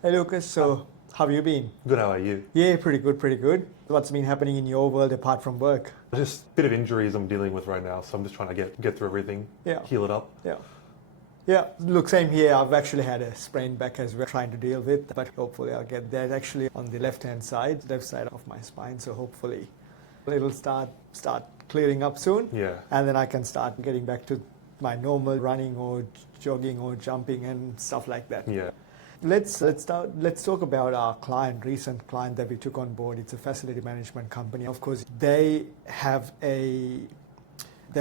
Hey Lucas, so how have you been? Good, how are you? Yeah, pretty good, pretty good. What's been happening in your world apart from work? Just a bit of injuries I'm dealing with right now, so I'm just trying to get through everything, Yeah, heal it up. yeah. Yeah, look, same here. I've actually had a sprained back as we're trying to deal with, but hopefully I'll get that actually on the left side of my spine, so hopefully it'll start clearing up soon. Yeah. And then I can start getting back to my normal running or jogging or jumping and stuff like that. Yeah. Let's talk about our recent client that we took on board. It's a facility management company. Of course, they have a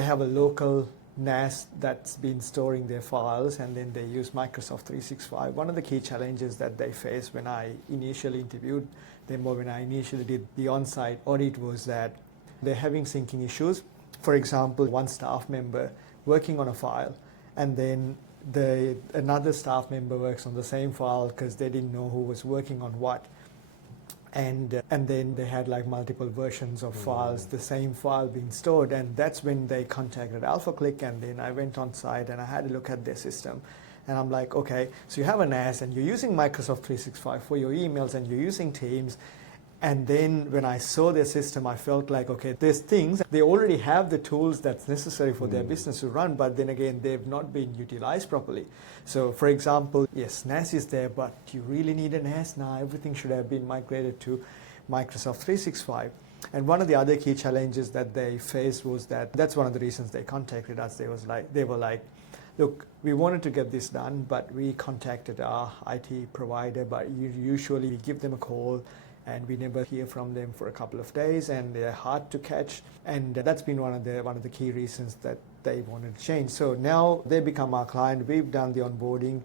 local NAS that's been storing their files, and then they use Microsoft 365. One of the key challenges that they faced when I initially interviewed them or when I initially did the on-site audit was that they're having syncing issues. For example, one staff member working on a file, and then another staff member works on the same file because they didn't know who was working on what, and then they had like multiple versions of files, the same file being stored, and that's when they contacted AlphaClick, and then I went on site and I had a look at their system, and I'm like, okay, so you have a NAS and you're using Microsoft 365 for your emails and you're using Teams. And then when I saw their system, I felt like, okay, there's things, they already have the tools that's necessary for their business to run, but then again, they've not been utilized properly. So for example, yes, NAS is there, but you really need a NAS now. Everything should have been migrated to Microsoft 365. And one of the other key challenges that they faced was that's one of the reasons they contacted us. They were like, look, we wanted to get this done, but we contacted our IT provider, but usually we give them a call, and we never hear from them for a couple of days, and they're hard to catch. And that's been one of the key reasons that they wanted to change. So now they become our client. We've done the onboarding,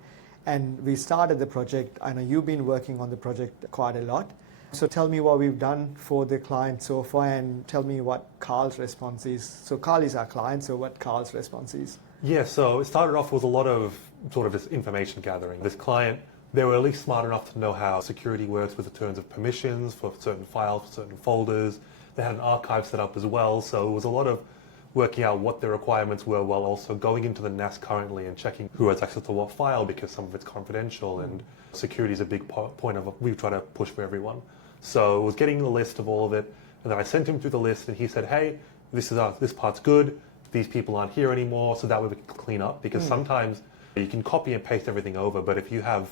and we started the project. I know you've been working on the project quite a lot. So tell me what we've done for the client so far, and tell me what Carl's response is. So Carl is our client, so what Carl's response is? Yeah, so it started off with a lot of sort of this information gathering. This client, they were at least smart enough to know how security works with the terms of permissions for certain files, for certain folders. They had an archive set up as well, so it was a lot of working out what the requirements were while also going into the NAS currently and checking who has access to what file, because some of it's confidential and security is a big point of we try to push for everyone. So it was getting the list of all of it, and then I sent him through the list, and he said, hey, this part's good, these people aren't here anymore, so that way we can clean up, because sometimes you can copy and paste everything over, but if you have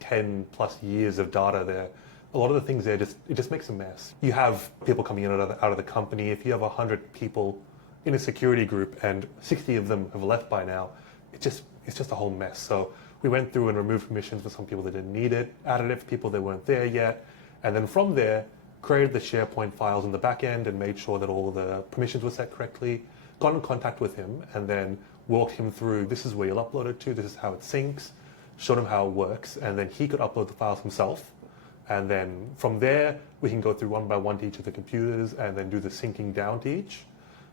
10 plus years of data there, a lot of the things there it just makes a mess. You have people coming in out of the company. If you have 100 people in a security group and 60 of them have left by now, it's just a whole mess. So we went through and removed permissions for some people that didn't need it, added it for people that weren't there yet, and then from there created the SharePoint files in the back end and made sure that all of the permissions were set correctly, got in contact with him, and then walked him through, this is where you'll upload it to, this is how it syncs, showed him how it works, and then he could upload the files himself. And then from there, we can go through one by one to each of the computers and then do the syncing down to each.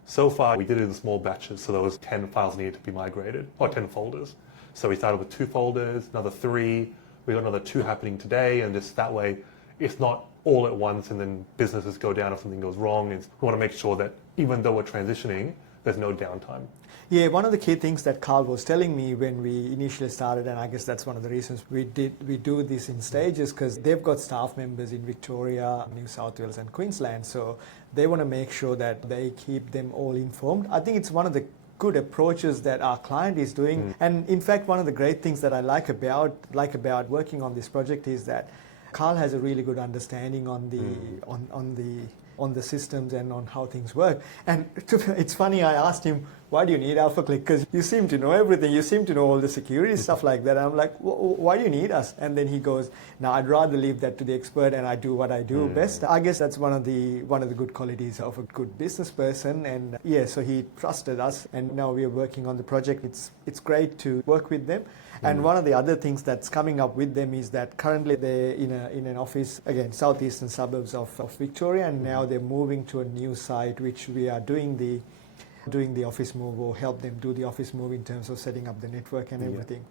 So far, we did it in small batches, so there was 10 files needed to be migrated, or 10 folders. So we started with 2 folders, another 3, we got another 2 happening today, and just that way, it's not all at once and then businesses go down if something goes wrong. We want to make sure that even though we're transitioning, there's no downtime. Yeah, one of the key things that Carl was telling me when we initially started, and I guess that's one of the reasons we do this in stages, because they've got staff members in Victoria, New South Wales and Queensland, so they want to make sure that they keep them all informed. I think it's one of the good approaches that our client is doing. And in fact, one of the great things that I like about working on this project is that Carl has a really good understanding on the systems and on how things work. And it's funny, I asked him, why do you need AlphaClick? Because you seem to know everything. You seem to know all the security stuff like that. And I'm like, why do you need us? And then he goes, no, I'd rather leave that to the expert, and I do what I do best. I guess that's one of the good qualities of a good business person. And yeah, so he trusted us, and now we are working on the project. It's great to work with them. And one of the other things that's coming up with them is that currently they're in an office, again, southeastern suburbs of Victoria, and now they're moving to a new site, which we are doing the office move, or help them do the office move in terms of setting up the network and everything.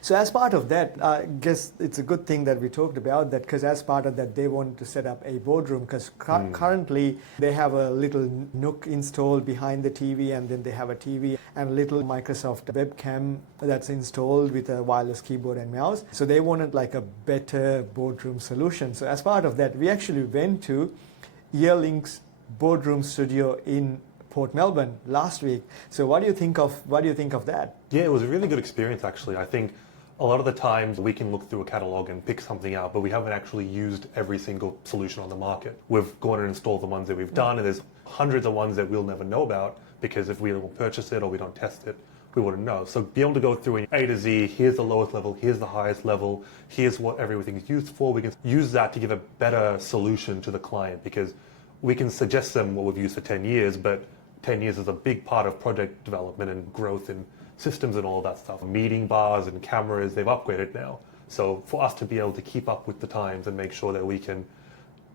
So as part of that, I guess it's a good thing that we talked about that, because as part of that, they wanted to set up a boardroom, because currently they have a little Nook installed behind the TV, and then they have a TV and a little Microsoft webcam that's installed with a wireless keyboard and mouse. So they wanted like a better boardroom solution. So as part of that, we actually went to Yealink's boardroom studio in Port Melbourne last week. So what do you think of that? Yeah, it was a really good experience actually. I think a lot of the times we can look through a catalog and pick something out, but we haven't actually used every single solution on the market. We've gone and installed the ones that we've done, and there's hundreds of ones that we'll never know about, because if we don't purchase it or we don't test it, we wouldn't know. So be able to go through in A to Z, here's the lowest level, here's the highest level, here's what everything is used for. We can use that to give a better solution to the client, because we can suggest them what we've used for 10 years, but 10 years is a big part of project development and growth in systems and all that stuff. Meeting bars and cameras, they've upgraded now. So for us to be able to keep up with the times and make sure that we can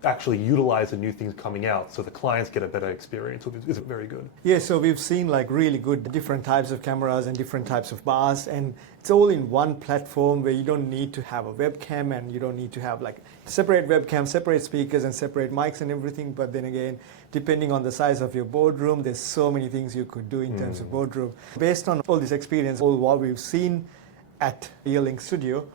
actually utilize the new things coming out so the clients get a better experience is very good. Yeah, so we've seen like really good different types of cameras and different types of bars, and it's all in one platform where you don't need to have a webcam, and you don't need to have like separate webcam, separate speakers and separate mics and everything. But then again, depending on the size of your boardroom, there's so many things you could do in terms of boardroom. Based on all this experience, all what we've seen at Yealink Studio,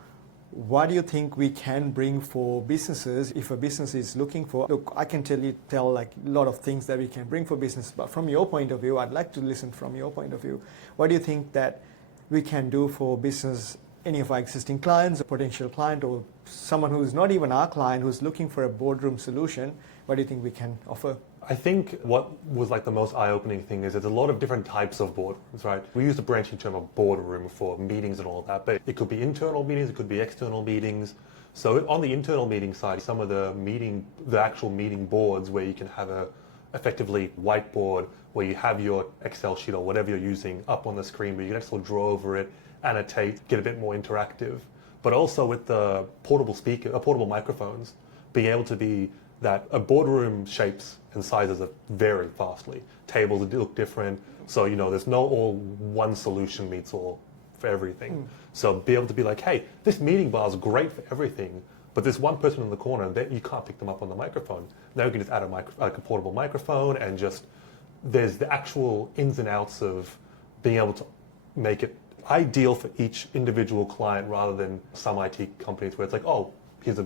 what do you think we can bring for businesses if a business is looking for? Look, I can tell like a lot of things that we can bring for business, but from your point of view, I'd like to listen from your point of view. What do you think that we can do for business, any of our existing clients, a potential client, or someone who's not even our client who's looking for a boardroom solution? What do you think we can offer? I think what was like the most eye-opening thing is there's a lot of different types of boardrooms, right? We use the branching term of boardroom for meetings and all of that, but it could be internal meetings, it could be external meetings. So on the internal meeting side, some of the actual meeting boards where you can have a effectively whiteboard where you have your Excel sheet or whatever you're using up on the screen, where you can actually draw over it, annotate, get a bit more interactive. But also with the portable microphones, being able to be that a boardroom shapes and sizes vary vastly. Tables look different, so there's no all one solution meets all for everything. So be able to be like, hey, this meeting bar is great for everything, but there's one person in the corner that you can't pick them up on the microphone. Now you can just add a portable microphone, and there's the actual ins and outs of being able to make it ideal for each individual client, rather than some IT companies where it's like, oh, here's a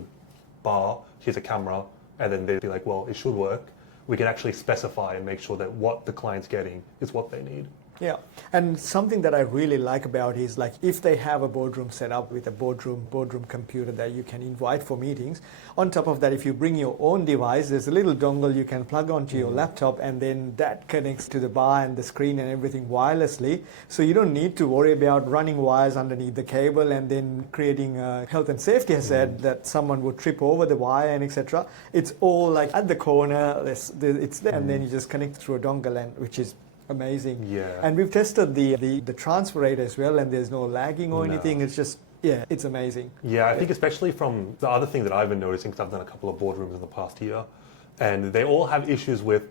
bar, here's a camera, and then they'd be like, well, it should work. We can actually specify and make sure that what the client's getting is what they need. Yeah, and something that I really like about is like if they have a boardroom set up with a boardroom computer that you can invite for meetings. On top of that, if you bring your own device, there's a little dongle you can plug onto your laptop, and then that connects to the bar and the screen and everything wirelessly. So you don't need to worry about running wires underneath the cable and then creating a health and safety hazard that someone would trip over the wire and etc. It's all like at the corner, it's there, and then you just connect through a dongle, and which is amazing. Yeah. And we've tested the transfer rate as well, and there's no lagging or anything. It's just, it's amazing. Yeah, I think especially from the other thing that I've been noticing, because I've done a couple of boardrooms in the past year, and they all have issues with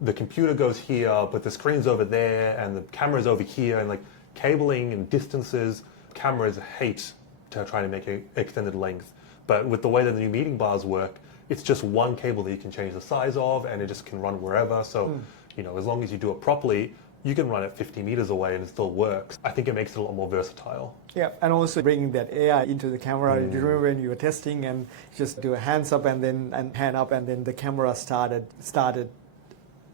the computer goes here, but the screen's over there, and the camera's over here, and like cabling and distances. Cameras hate to try to make an extended length. But with the way that the new meeting bars work, it's just one cable that you can change the size of, and it just can run wherever. So as long as you do it properly, you can run it 50 meters away and it still works. I think it makes it a lot more versatile. Yeah, and also bringing that AI into the camera. Do you remember when you were testing and just do a hands up and hand up, and then the camera started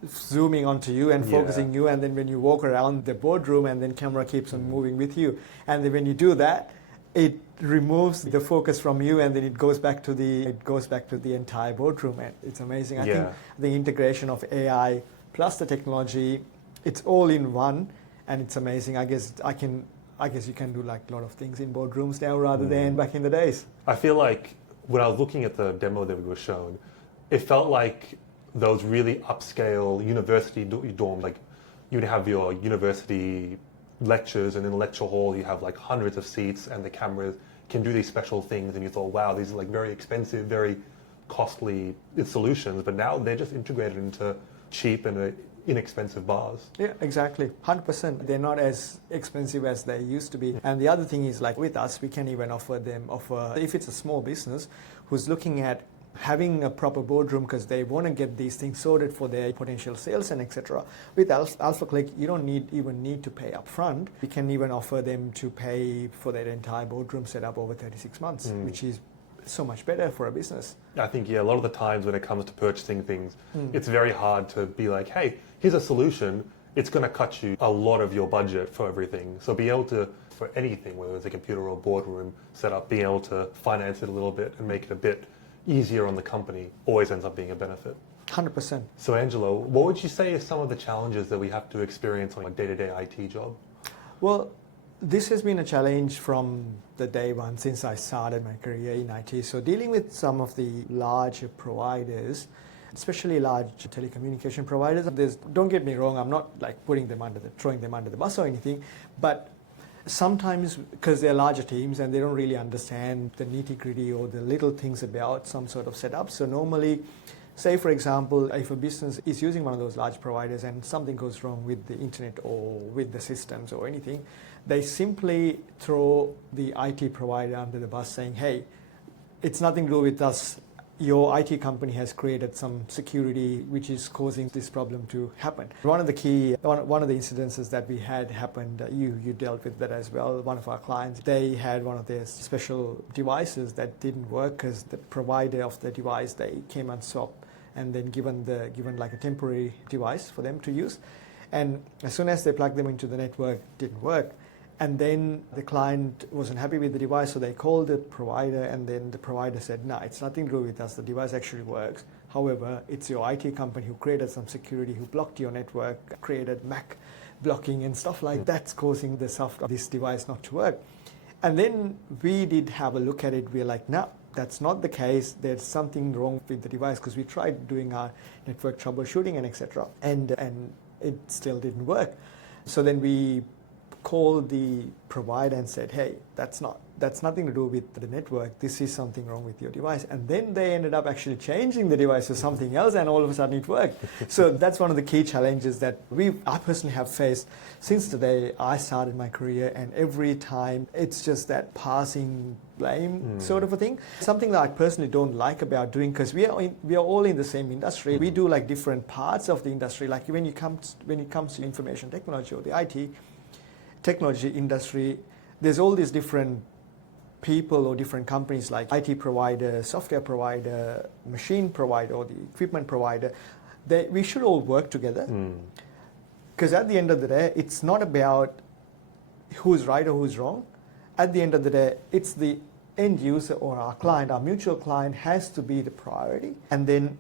zooming onto you and focusing you, and then when you walk around the boardroom, and then camera keeps on moving with you. And then when you do that, it removes the focus from you, and then it goes back to the entire boardroom, and it's amazing. I think the integration of AI plus the technology, it's all in one, and it's amazing. I guess you can do like a lot of things in boardrooms now rather than back in the days. I feel like when I was looking at the demo that we were shown, it felt like those really upscale university dorms. Like you'd have your university lectures, and in the lecture hall you have like hundreds of seats, and the cameras can do these special things, and you thought, wow, these are like very expensive, very costly solutions, but now they're just integrated into cheap and inexpensive bars. Yeah, exactly. 100%. They're not as expensive as they used to be. And the other thing is, like with us, we can even offer, if it's a small business who's looking at having a proper boardroom because they want to get these things sorted for their potential sales and etc. With AlphaClick, you don't even need to pay up front. We can even offer them to pay for their entire boardroom setup over 36 months, which is so much better for a business. I think, a lot of the times when it comes to purchasing things, it's very hard to be like, hey, here's a solution. It's going to cut you a lot of your budget for everything. So be able to, for anything, whether it's a computer or a boardroom setup, being able to finance it a little bit and make it a bit easier on the company always ends up being a benefit. 100%. So Angelo, what would you say is some of the challenges that we have to experience on a day-to-day IT job? Well, this has been a challenge from the day one since I started my career in IT. So dealing with some of the larger providers, especially large telecommunication providers, don't get me wrong, I'm not like throwing them under the bus or anything, but sometimes because they're larger teams and they don't really understand the nitty-gritty or the little things about some sort of setup. So normally, say for example, if a business is using one of those large providers and something goes wrong with the internet or with the systems or anything, they simply throw the IT provider under the bus saying, hey, it's nothing to do with us. Your IT company has created some security which is causing this problem to happen. One of the incidences that we had happened, you dealt with that as well. One of our clients, they had one of their special devices that didn't work because the provider of the device, they came and swapped and then given like a temporary device for them to use. And as soon as they plugged them into the network, it didn't work. And then the client wasn't happy with the device, so they called the provider, and then the provider said, no, it's nothing to do with us, the device actually works. However, it's your IT company who created some security, who blocked your network, created MAC blocking and stuff like that's causing this device not to work. And then we did have a look at it, we're like, no, that's not the case, there's something wrong with the device, because we tried doing our network troubleshooting and etc. And it still didn't work. So then we called the provider and said, hey, that's nothing to do with the network, this is something wrong with your device. And then they ended up actually changing the device to something else, and all of a sudden it worked. So that's one of the key challenges that I personally have faced since the day I started my career, and every time it's just that passing blame sort of a thing. Something that I personally don't like about doing, because we are all in the same industry. We do like different parts of the industry. Like when it comes to information technology or the IT technology industry, there's all these different people or different companies like IT provider, software provider, machine provider, or the equipment provider. We should all work together, because at the end of the day, it's not about who's right or who's wrong. At the end of the day, it's the end user or our client, our mutual client has to be the priority. And then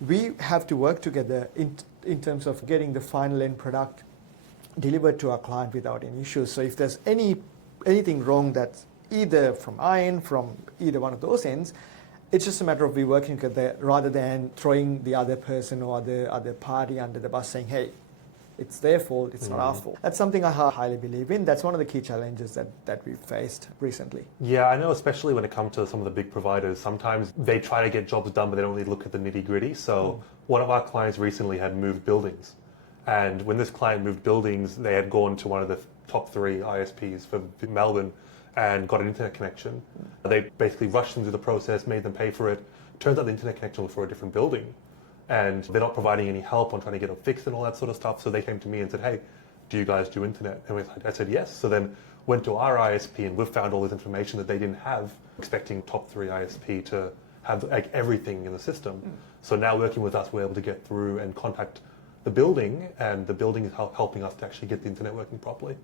we have to work together in terms of getting the final end product delivered to our client without any issues. So if there's anything wrong that's either from our end, from either one of those ends, it's just a matter of we working together rather than throwing the other person or other party under the bus saying, hey, it's their fault, it's not our fault. That's something I highly believe in. That's one of the key challenges that we've faced recently. Yeah, I know, especially when it comes to some of the big providers, sometimes they try to get jobs done, but they don't really look at the nitty-gritty. So one of our clients recently had moved buildings. And when this client moved buildings, they had gone to one of the top 3 ISPs for Melbourne and got an internet connection. They basically rushed them through the process, made them pay for it. Turns out the internet connection was for a different building. And they're not providing any help on trying to get it fixed and all that sort of stuff. So they came to me and said, hey, do you guys do internet? And I said, yes. So then went to our ISP, and we've found all this information that they didn't have, expecting top 3 ISP to have like everything in the system. So now working with us, we're able to get through and contact the building, and the building is helping us to actually get the internet working properly.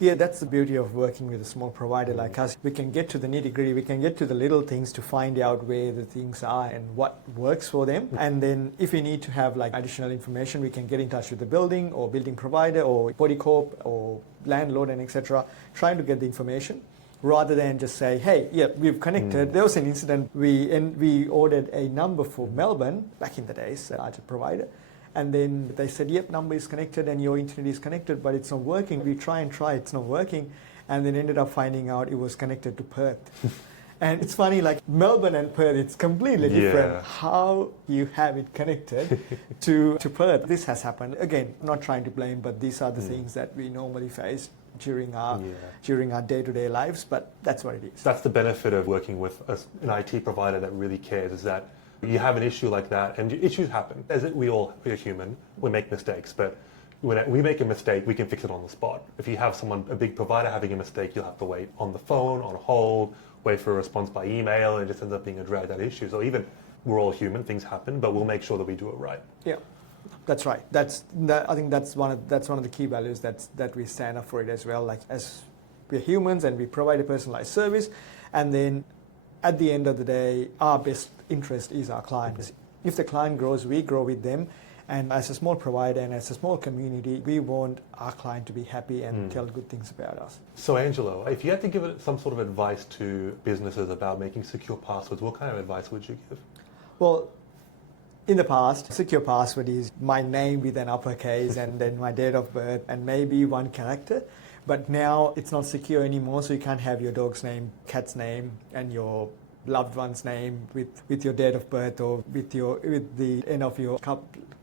Yeah, that's the beauty of working with a small provider like us. We can get to the nitty-gritty, we can get to the little things to find out where the things are and what works for them. And then if we need to have like additional information, we can get in touch with the building or building provider or body corp or landlord and etc., trying to get the information, rather than just say, hey, yeah, we've connected. There was an incident, we ordered a number for Melbourne back in the days, a larger provider. And then they said, yep, number is connected and your internet is connected, but it's not working. We try, it's not working. And then ended up finding out it was connected to Perth. And it's funny, like Melbourne and Perth, it's completely different Yeah. how you have it connected to Perth. This has happened. Again, I'm not trying to blame, but these are the things that we normally face during our day-to-day lives, but that's what it is. That's the benefit of working with an IT provider that really cares, is that you have an issue like that, and issues happen. We're human, we make mistakes, but when we make a mistake, we can fix it on the spot. If you have a big provider having a mistake, you'll have to wait on the phone, on hold, wait for a response by email, and it just ends up being a dragged out issue. So even we're all human, things happen, but we'll make sure that we do it right. Yeah, that's right. I think that's one of the key values that we stand up for it as well. Like, as we're humans and we provide a personalized service, and then at the end of the day, our best interest is our clients. If the client grows, we grow with them. And as a small provider and as a small community, we want our client to be happy and tell good things about us. So Angelo, if you had to give some sort of advice to businesses about making secure passwords, what kind of advice would you give? Well, in the past, secure password is my name with an uppercase and then my date of birth and maybe one character. But now it's not secure anymore, so you can't have your dog's name, cat's name, and your loved one's name with your date of birth or with the end of your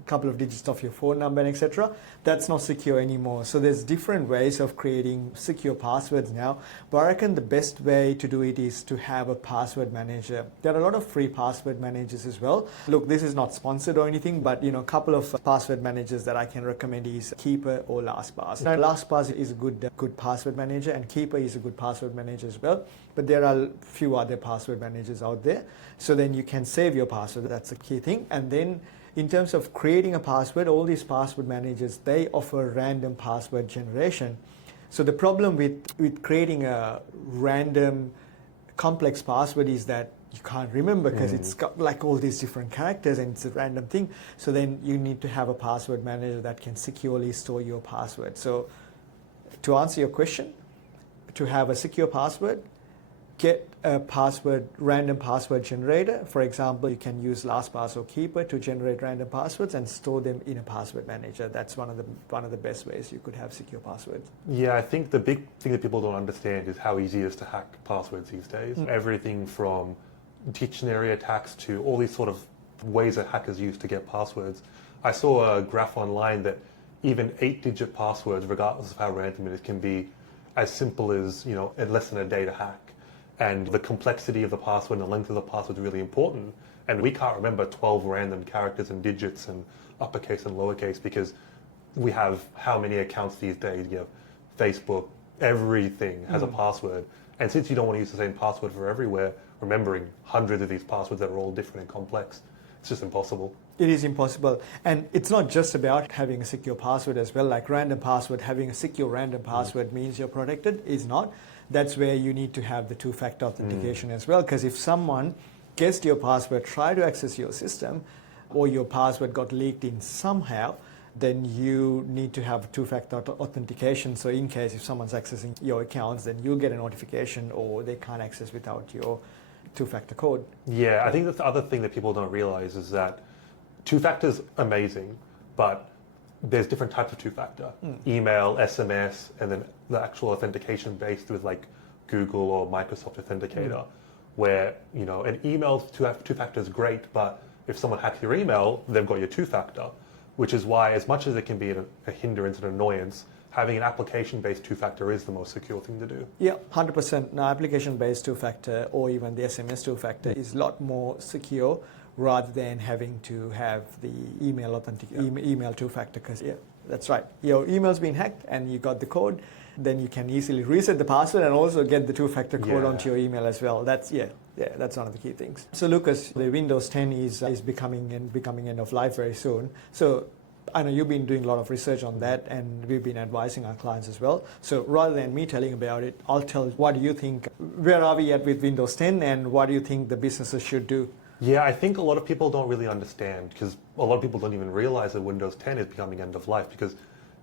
couple of digits of your phone number, and etc. That's not secure anymore. So there's different ways of creating secure passwords now, but I reckon the best way to do it is to have a password manager. There are a lot of free password managers as well. Look, this is not sponsored or anything, but a couple of password managers that I can recommend is Keeper or LastPass. Now, LastPass is a good password manager, and Keeper is a good password manager as well. But there are a few other password managers out there. So then you can save your password. That's a key thing. And then in terms of creating a password, all these password managers, they offer random password generation. So the problem with creating a random complex password is that you can't remember because it's got like all these different characters and it's a random thing. So then you need to have a password manager that can securely store your password. So to answer your question, to have a secure password, get a random password generator. For example, you can use LastPass or Keeper to generate random passwords and store them in a password manager. That's one of the best ways you could have secure passwords. Yeah, I think the big thing that people don't understand is how easy it is to hack passwords these days. Everything from dictionary attacks to all these sort of ways that hackers use to get passwords. I saw a graph online that even 8-digit passwords, regardless of how random it is, can be as simple as in less than a day to hack. And the complexity of the password and the length of the password is really important. And we can't remember 12 random characters and digits and uppercase and lowercase because we have how many accounts these days? You have Facebook, everything has a password. And since you don't want to use the same password for everywhere, remembering hundreds of these passwords that are all different and complex, it's just impossible. It is impossible. And it's not just about having a secure password as well. Like random password, having a secure random password means you're protected, is not. That's where you need to have the two-factor authentication as well, because if someone guessed your password, tried to access your system, or your password got leaked in somehow, then you need to have two-factor authentication. So in case if someone's accessing your accounts, then you'll get a notification or they can't access without your two-factor code. Yeah, I think that's the other thing that people don't realize is that two-factor's amazing, but there's different types of two-factor. Email, SMS, and then the actual authentication based with like Google or Microsoft Authenticator, where, an email two-factor is great, but if someone hacks your email, they've got your two-factor, which is why as much as it can be a hindrance and annoyance, having an application-based two-factor is the most secure thing to do. Yeah, 100%. Now, application-based two-factor or even the SMS two-factor is a lot more secure rather than having to have the email email two-factor, because that's right. Your email's been hacked and you got the code, then you can easily reset the password and also get the two-factor code onto your email as well. That's that's one of the key things. So Lucas, the Windows 10 is becoming end of life very soon. So I know you've been doing a lot of research on that and we've been advising our clients as well. So rather than me telling about it, I'll tell what do you think, where are we at with Windows 10 and what do you think the businesses should do? Yeah, I think a lot of people don't really understand because a lot of people don't even realize that Windows 10 is becoming end of life because,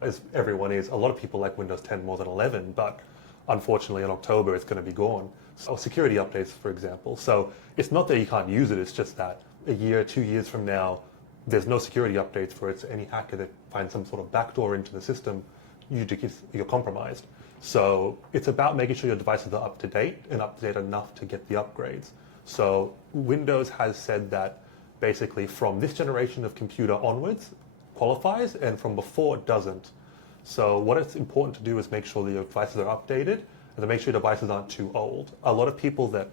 as everyone is, a lot of people like Windows 10 more than 11, but unfortunately in October it's going to be gone. So security updates, for example. So it's not that you can't use it, it's just that a year, 2 years from now, there's no security updates for it. So any hacker that finds some sort of backdoor into the system, you're compromised. So it's about making sure your devices are up to date and up to date enough to get the upgrades. So Windows has said that basically from this generation of computer onwards qualifies, and from before it doesn't. So what it's important to do is make sure that your devices are updated and to make sure your devices aren't too old. A lot of people that,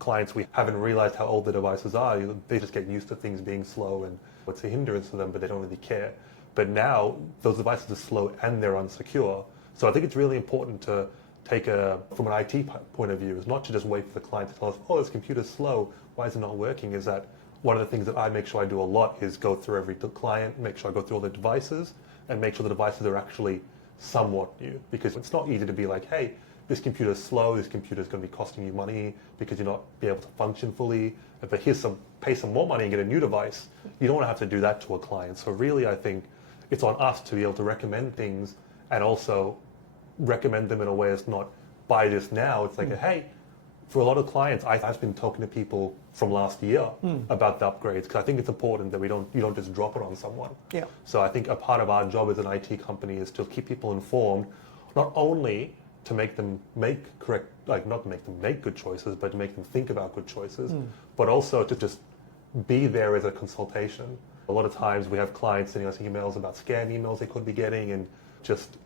clients, we haven't realized how old the devices are. They just get used to things being slow and it's a hindrance to them, but they don't really care. But now those devices are slow and they're unsecure. So I think it's really important to take from an IT point of view, is not to just wait for the client to tell us, oh, this computer's slow, why is it not working? Is that one of the things that I make sure I do a lot is go through every client, make sure I go through all the devices, and make sure the devices are actually somewhat new. Because it's not easy to be like, hey, this computer's slow, this computer's going to be costing you money because you're not be able to function fully. But pay some more money and get a new device. You don't want to have to do that to a client. So really, I think it's on us to be able to recommend things and also recommend them in a way that's not buy this now. It's like, hey, for a lot of clients, I've been talking to people from last year about the upgrades, because I think it's important that you don't just drop it on someone. Yeah. So I think a part of our job as an IT company is to keep people informed, not only to make them not to make them make good choices, but to make them think about good choices, but also to just be there as a consultation. A lot of times we have clients sending us emails about scam emails they could be getting, and just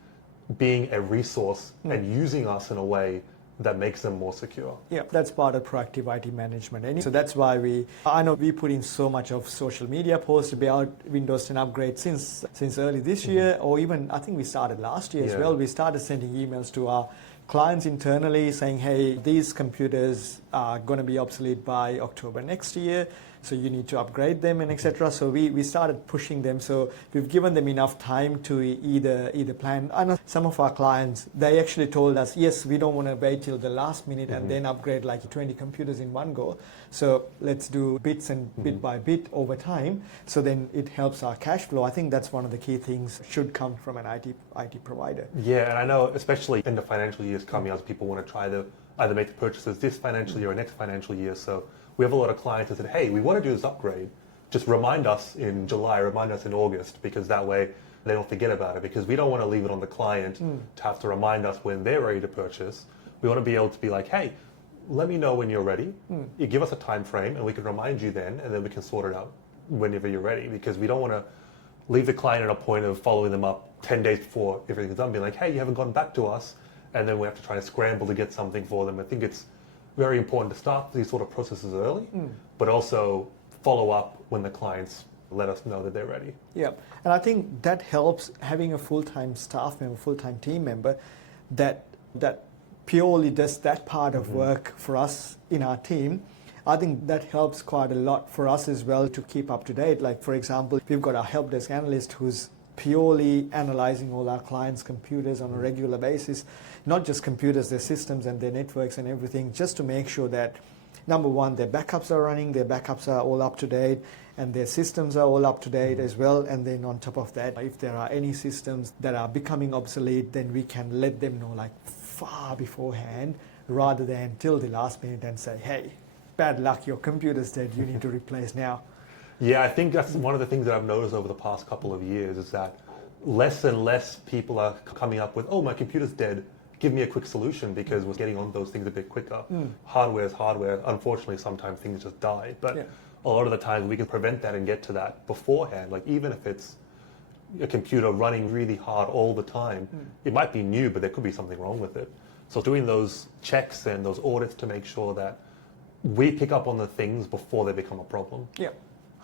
being a resource and using us in a way that makes them more secure. Yeah, that's part of proactive IT management. So that's why I know we put in so much of social media posts about Windows 10 upgrades since early this year, or even I think we started last year as well. We started sending emails to our clients internally saying, hey, these computers are going to be obsolete by October next year, so you need to upgrade them and etc. So we started pushing them. So we've given them enough time to either plan. I know some of our clients, they actually told us, yes, we don't want to wait till the last minute and then upgrade like 20 computers in one go. So let's do bits and bit by bit over time. So then it helps our cash flow. I think that's one of the key things should come from an IT provider. Yeah, and I know especially in the financial years coming up, people want to try to either make the purchases this financial year or next financial year. So we have a lot of clients that said, hey, we want to do this upgrade. Just remind us in July, remind us in August, because that way they don't forget about it, because we don't want to leave it on the client to have to remind us when they're ready to purchase. We want to be able to be like, hey, let me know when you're ready. You give us a time frame and we can remind you then, and then we can sort it out whenever you're ready, because we don't want to leave the client at a point of following them up 10 days before everything's done, being like, hey, you haven't gotten back to us, and then we have to try to scramble to get something for them. I think it's very important to start these sort of processes early, but also follow up when the clients let us know that they're ready. Yeah, and I think that helps having a full-time staff member, full-time team member that purely does that part of work for us in our team. I think that helps quite a lot for us as well to keep up to date. Like, for example, we've got our help desk analyst who's purely analyzing all our clients' computers on a regular basis, not just computers, their systems and their networks and everything, just to make sure that, number one, their backups are running, their backups are all up to date, and their systems are all up to date as well. And then on top of that, if there are any systems that are becoming obsolete, then we can let them know like far beforehand, rather than till the last minute and say, hey, bad luck, your computer's dead, you need to replace now. Yeah, I think that's one of the things that I've noticed over the past couple of years, is that less and less people are coming up with, oh, my computer's dead, give me a quick solution, because we're getting on those things a bit quicker. Hardware is hardware. Unfortunately, sometimes things just die. But a lot of the times we can prevent that and get to that beforehand. Like, even if it's a computer running really hard all the time, it might be new, but there could be something wrong with it. So doing those checks and those audits to make sure that we pick up on the things before they become a problem. Yeah.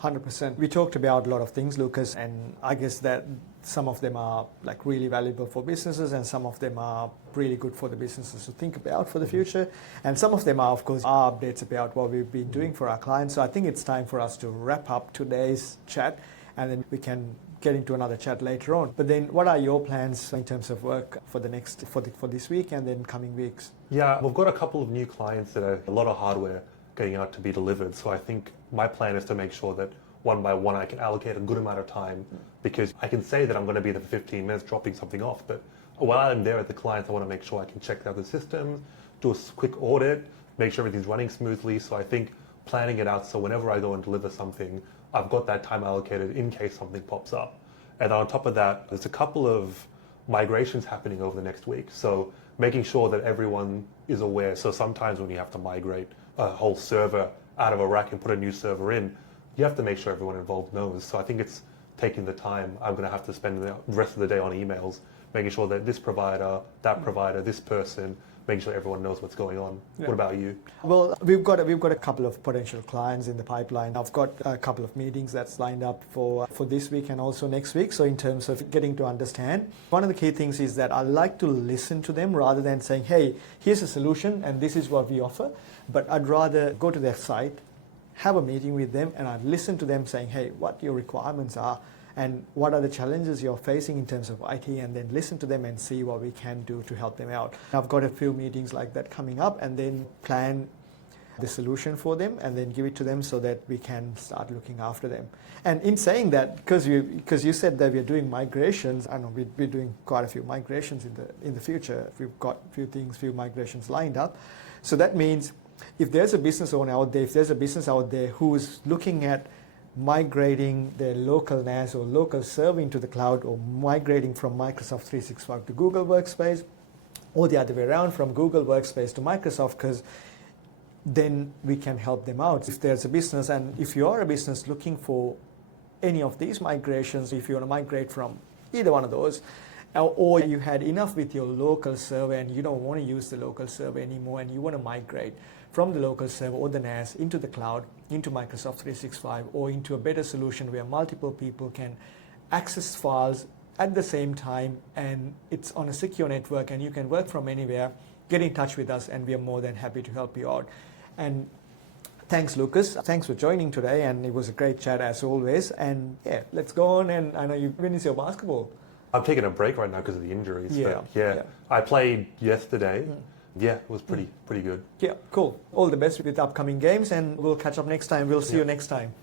100%. We talked about a lot of things, Lucas, and I guess that some of them are like really valuable for businesses, and some of them are really good for the businesses to think about for the future. And some of them are, of course, are updates about what we've been doing for our clients. So I think it's time for us to wrap up today's chat, and then we can get into another chat later on. But then what are your plans in terms of work for this week and then coming weeks? Yeah, we've got a couple of new clients that are a lot of hardware getting out to be delivered. So I think my plan is to make sure that one by one I can allocate a good amount of time, because I can say that I'm going to be there for 15 minutes dropping something off, but while I'm there at the client, I want to make sure I can check out the systems, do a quick audit, make sure everything's running smoothly. So I think planning it out so whenever I go and deliver something, I've got that time allocated in case something pops up. And on top of that, there's a couple of migrations happening over the next week. So making sure that everyone is aware. So sometimes when you have to migrate a whole server out of a rack and put a new server in, you have to make sure everyone involved knows. So I think it's taking the time. I'm going to have to spend the rest of the day on emails, making sure that this provider, that provider, this person, making sure everyone knows what's going on. Yeah. What about you? Well, we've got a couple of potential clients in the pipeline. I've got a couple of meetings that's lined up for this week and also next week. So in terms of getting to understand, one of the key things is that I like to listen to them rather than saying, hey, here's a solution and this is what we offer. But I'd rather go to their site, have a meeting with them, and I'd listen to them saying, hey, what your requirements are and what are the challenges you're facing in terms of IT, and then listen to them and see what we can do to help them out. I've got a few meetings like that coming up, and then plan the solution for them and then give it to them so that we can start looking after them. And in saying that, because you said that we're doing migrations, I know we're doing quite a few migrations in the future. We've got few migrations lined up. So that means if there's a business owner out there, if there's a business out there who is looking at migrating their local NAS or local server into the cloud, or migrating from Microsoft 365 to Google Workspace, or the other way around from Google Workspace to Microsoft, because then we can help them out. If there's a business, and if you are a business looking for any of these migrations, if you want to migrate from either one of those, or you had enough with your local server and you don't want to use the local server anymore and you want to migrate from the local server or the NAS into the cloud, into Microsoft 365, or into a better solution where multiple people can access files at the same time and it's on a secure network and you can work from anywhere, get in touch with us and we are more than happy to help you out. And thanks, Lucas. Thanks for joining today, and it was a great chat as always. And yeah, let's go on. And I know when is your basketball? I'm taking a break right now because of the injuries. Yeah. But yeah. I played yesterday. Yeah, it was pretty good. Yeah, cool. All the best with upcoming games, and we'll catch up next time. We'll see you next time.